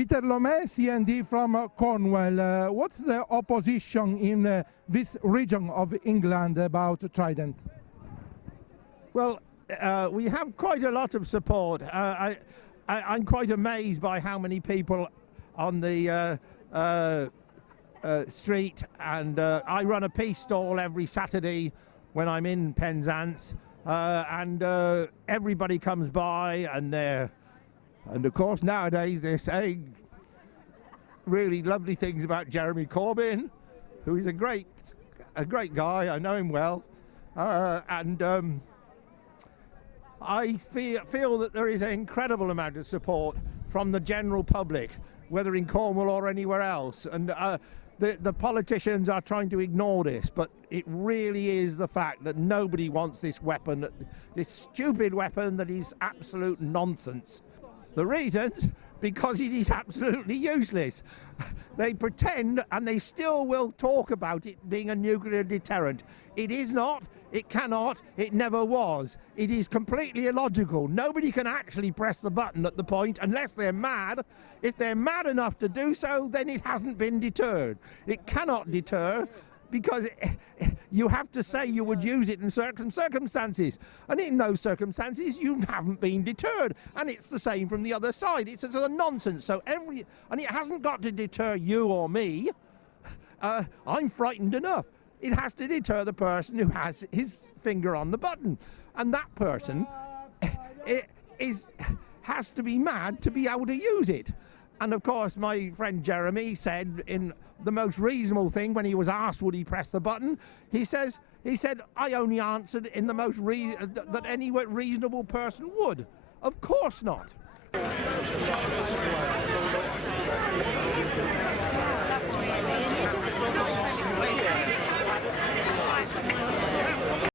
Peter Lomé, CND from Cornwall. What's the opposition in this region of England about Trident? Well, we have quite a lot of support. I'm quite amazed by how many people on the street, and I run a peace stall every Saturday when I'm in Penzance, and everybody comes by, and of course nowadays they're saying really lovely things about Jeremy Corbyn, who is a great guy. I know him well, and I feel that there is an incredible amount of support from the general public, whether in Cornwall or anywhere else, and the politicians are trying to ignore this, but it really is the fact that nobody wants this weapon, this stupid weapon that is absolute nonsense. The reasons? Because it is absolutely useless. They pretend, and they still will talk about it being a nuclear deterrent. It is not, it cannot, it never was. It is completely illogical. Nobody can actually press the button at the point unless they're mad. If they're mad enough to do so, then it hasn't been deterred. It cannot deter, because you have to say you would use it in certain circumstances, and in those circumstances you haven't been deterred, and it's the same from the other side. It's a nonsense. So and it hasn't got to deter you or me. I'm frightened enough. It has to deter the person who has his finger on the button, and that person has to be mad to be able to use it. And of course, my friend Jeremy said in the most reasonable thing when he was asked would he press the button. He said, I only answered in the most that any reasonable person would. Of course not.